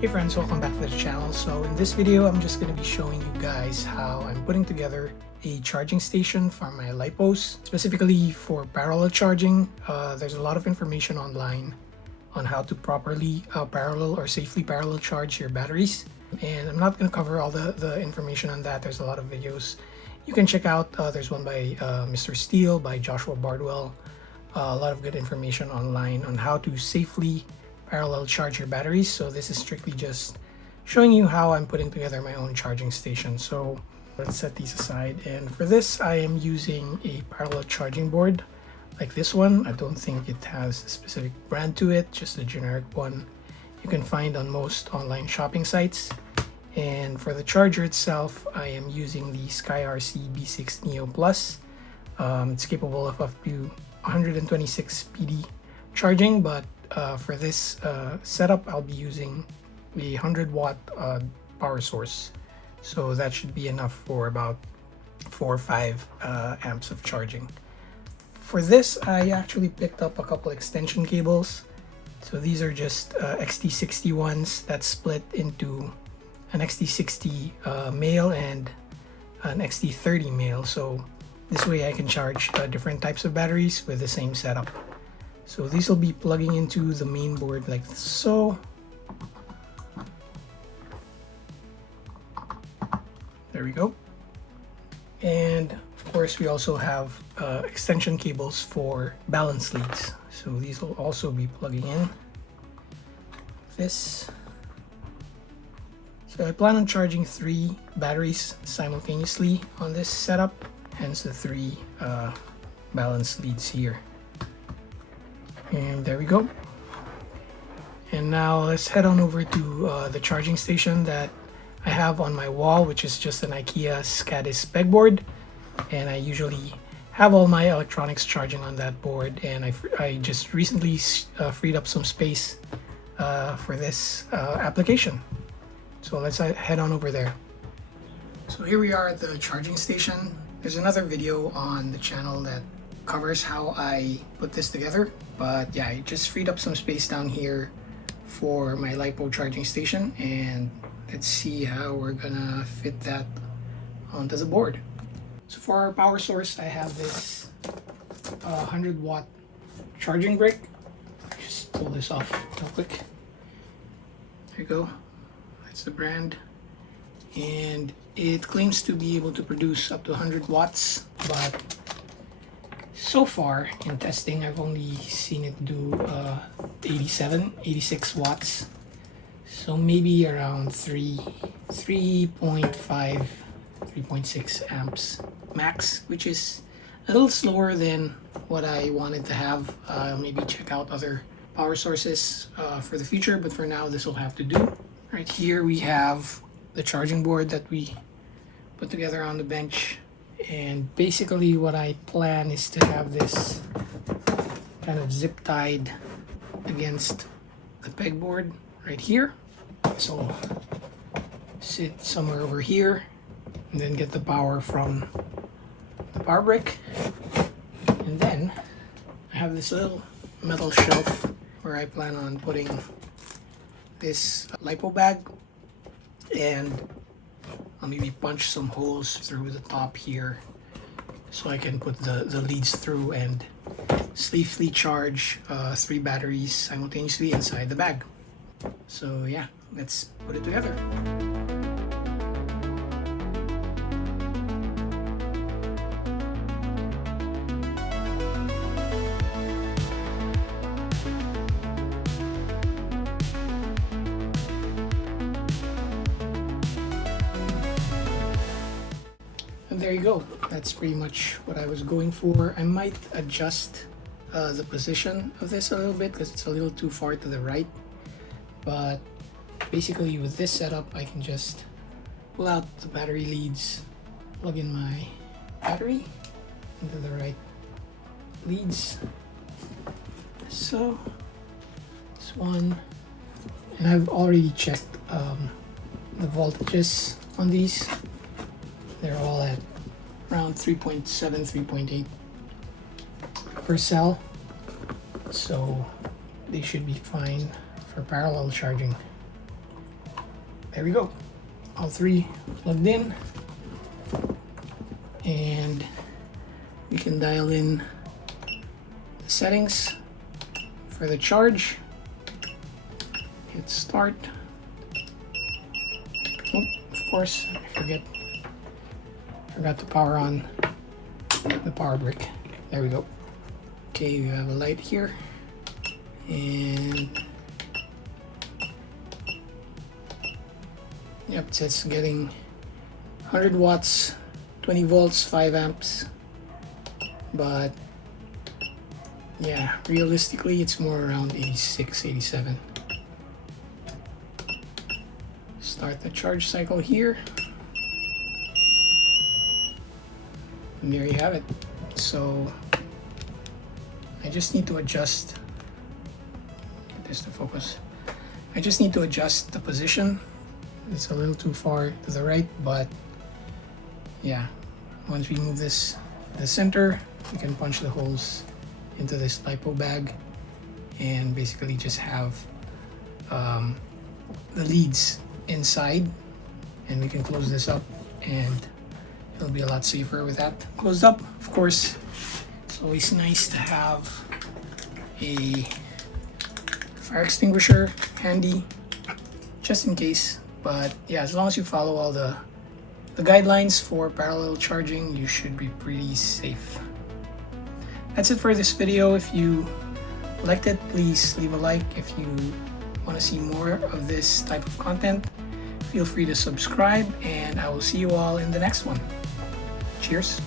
Hey friends, welcome back to the channel. So in this video, I'm just going to be showing you guys how I'm putting together a charging station for my Lipos, specifically for parallel charging. There's a lot of information online on how to properly parallel or safely parallel charge your batteries. And I'm not going to cover all the information on that. There's a lot of videos you can check out. There's one by Mr. Steele, by Joshua Bardwell. A lot of good information online on how to safely parallel charge your batteries. So this is strictly just showing you how I'm putting together my own charging station. So let's set these aside, and for this I am using a parallel charging board like this one. I don't think it has a specific brand to it, just a generic one you can find on most online shopping sites. And for the charger itself, I am using the SkyRC B6 Neo Plus. It's capable of up to 126 PD charging, but for this setup, I'll be using a 100-watt power source. So that should be enough for about 4 or 5 amps of charging. For this, I actually picked up a couple extension cables. So these are just XT60 ones that split into an XT60 male and an XT30 male. So this way I can charge different types of batteries with the same setup. So these will be plugging into the main board like so. There we go. And of course we also have extension cables for balance leads. So these will also be plugging in this. So I plan on charging 3 batteries simultaneously on this setup, hence the 3 balance leads here. And there we go. And now let's head on over to the charging station that I have on my wall, which is just an IKEA SCADIS pegboard. And I usually have all my electronics charging on that board, and I just recently freed up some space for this application. So let's head on over there. So here we are at the charging station. There's another video on the channel that covers how I put this together, but yeah, I just freed up some space down here for my Lipo charging station, and let's see how we're gonna fit that onto the board. So for our power source, I have this 100-watt charging brick. Just pull this off real quick. There you go. That's the brand, and it claims to be able to produce up to 100 watts, but so far in testing I've only seen it do 86 watts. So maybe around 3.6 amps max, which is a little slower than what I wanted to have. Maybe check out other power sources for the future, but for now this will have to do. Right here we have the charging board that we put together on the bench, and basically what I plan is to have this kind of zip tied against the pegboard right here. So sit somewhere over here and then get the power from the power brick. And then I have this little metal shelf where I plan on putting this Lipo bag, and I'll maybe punch some holes through the top here so I can put the leads through and safely charge 3 batteries simultaneously inside the bag. So yeah, let's put it together. And there you go. That's pretty much what I was going for. I might adjust the position of this a little bit because it's a little too far to the right. But basically with this setup, I can just pull out the battery leads, plug in my battery into the right leads. So this one, and I've already checked the voltages on these. They're all at around 3.7, 3.8 per cell, so they should be fine for parallel charging. there we go. All three plugged in. And we can dial in the settings for the charge. Hit start. Oh, of course, I forgot to power on the power brick. There we go. Okay, we have a light here. And yep, it says getting 100 watts, 20 volts, 5 amps. But yeah, realistically, it's more around 86, 87. Start the charge cycle here. And there you have it. So I just need to adjust, get this to focus. I just need to adjust the position. It's a little too far to the right, but yeah, once we move this to the center, we can punch the holes into this Lipo bag and basically just have the leads inside, and we can close this up and it'll be a lot safer with that closed up. Of course, it's always nice to have a fire extinguisher handy just in case. But yeah, as long as you follow all the guidelines for parallel charging, you should be pretty safe. That's it for this video. If you liked it, please leave a like. If you want to see more of this type of content, feel free to subscribe, and I will see you all in the next one. Cheers.